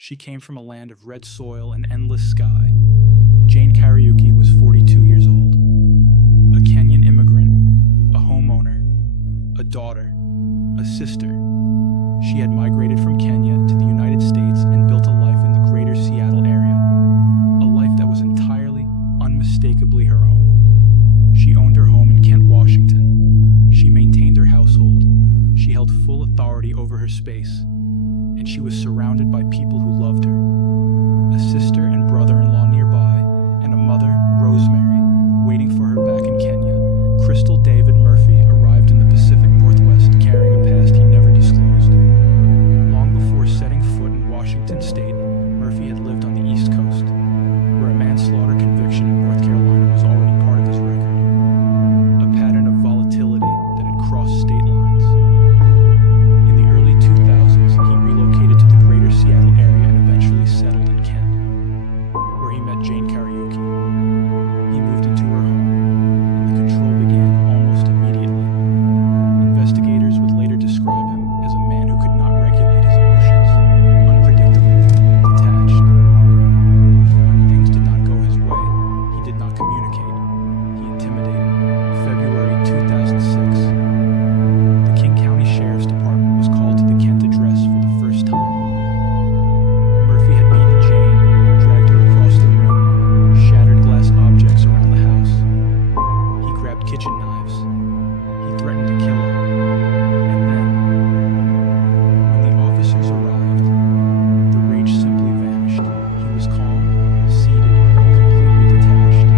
She came from a land of red soil and endless sky. Jane Kariuki was 42 years old, a Kenyan immigrant, a homeowner, a daughter, a sister. She had migrated from Kenya to the United States and built a life in the greater Seattle area, a life that was entirely, unmistakably her own. She owned her home in Kent, Washington. She maintained her household. She held full authority over her space, and she was surrounded by people who loved her. A sister and brother-in-law nearby, and a mother, Rosemary, waiting for her back in Kenya. Crystal David Murphy arrived in the Pacific Northwest carrying a past he never disclosed. Long before setting foot in Washington State, Murphy had lived on the East Coast, where a manslaughter conviction in North Carolina was already part of his record, a pattern of volatility that had crossed state lines. In the early 2000s, he relocated to the greater Seattle area and eventually settled in Kent, where he met Jane Kariuki. He moved into her home, and the control began almost immediately. Investigators would later describe him as a man who could not regulate his emotions, unpredictable, detached. When things did not go his way, he did not communicate. He intimidated. February 2006. The King County Sheriff's Department was called to the Kent address for the first time. Murphy had beaten Jane, dragged her across the room, shattered glass objects around the house. He grabbed kitchen knives. He threatened to kill her. And then, when the officers arrived, the rage simply vanished. He was calm, seated, completely detached,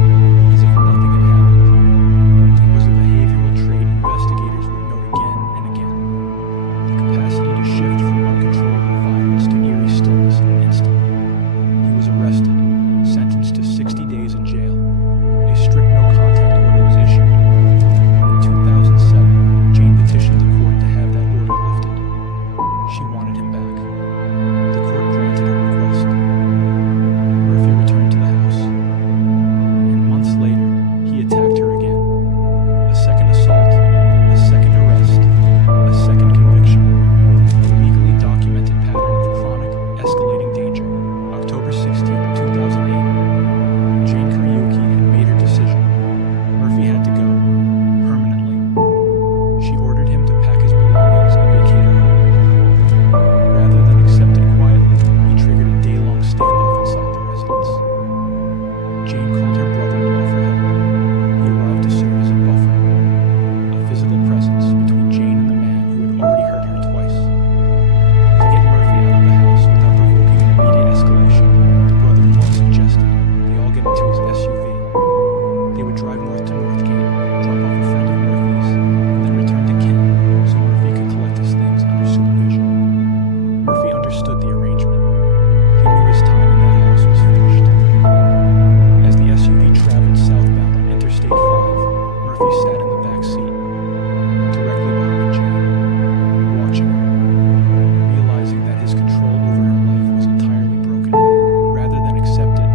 as if nothing had happened. It was a behavioral trait investigators would note again and again. The capacity to shift from uncontrollable violence to eerie stillness in an instant. He was arrested, sentenced to 60 days in jail. A strict no-contact order was issued. But in 2007, Jane petitioned the court to have that order lifted. She wanted him back. The court granted her request. Murphy returned to the house. And months later, he attacked her again. A second assault, a second arrest, a second conviction. A legally documented pattern of chronic, escalating danger. October 16, 2008. Jane Kariuki had made her decision. Murphy had to go, permanently. She ordered him to pack his belongings and vacate her home. Rather than accept it quietly, he triggered a day-long standoff inside the residence. Jane called her brother-in-law for help. He arrived to serve as a buffer, a physical presence between Jane and the man who had already hurt her twice. To get Murphy out of the house without provoking an immediate escalation, the brother-in-law suggested they all get into his SUV. They would drive north to Northgate, drop off a friend of Murphy's, and then return to Kent so Murphy could collect his things under supervision. Murphy understood the arrangement. He knew his time in that house was finished. As the SUV traveled southbound on Interstate 5, Murphy sat in the back seat, directly behind Jane, watching her, realizing that his control over her life was entirely broken. Rather than accept it,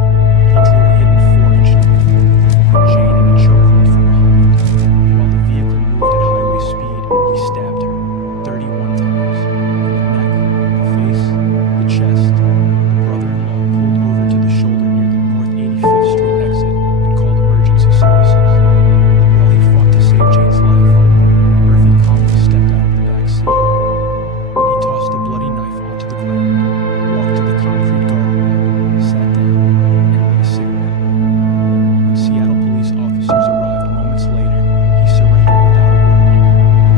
he drew a hidden 4-inch knife, put Jane in a chokehold from behind, and while the vehicle moved at highway speed, he stabbed her 31 times, in the neck, the face, the chest. The brother-in-law pulled over to the shoulder near the North 85th Street exit and called emergency services. While he fought to save Jane's life, Murphy calmly stepped out of the back seat. He tossed the bloody knife onto the ground, walked to the concrete guardrail, sat down, and lit a cigarette. When Seattle police officers arrived moments later, he surrendered without a word.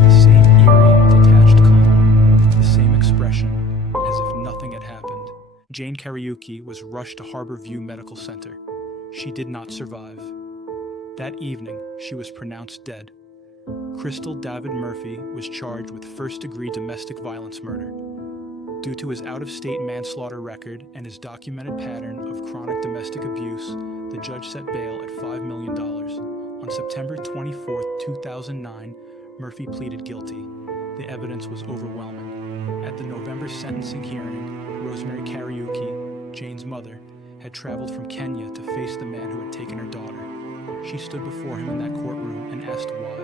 The same eerie, detached calm, the same expression, as if nothing had happened. Jane Kariuki was rushed to Harborview Medical Center. She did not survive. That evening, she was pronounced dead. Crystal David Murphy was charged with first-degree domestic violence murder. Due to his out-of-state manslaughter record and his documented pattern of chronic domestic abuse, the judge set bail at $5 million. On September 24, 2009, Murphy pleaded guilty. The evidence was overwhelming. At the November sentencing hearing, Rosemary Kariuki, Jane's mother, had traveled from Kenya to face the man who had taken her daughter. She stood before him in that courtroom and asked why.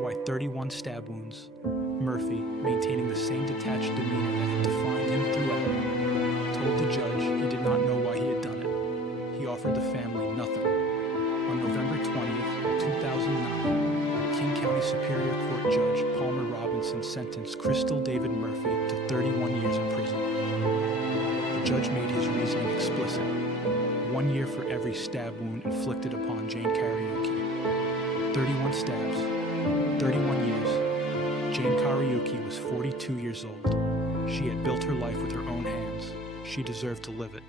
Why 31 stab wounds? Murphy, maintaining the same detached demeanor that had defined him throughout, told told the judge he did not know why he had done it. He offered the family nothing. On November 20th, 2009, King County Superior Court Judge Palmer Robinson sentenced Crystal David Murphy to 31 years in prison. The judge made his reasoning explicit: 1 year for every stab wound inflicted upon Jane Kariuki. 31 stabs, 31 years. Jane Kariuki was 42 years old. She had built her life with her own hands. She deserved to live it.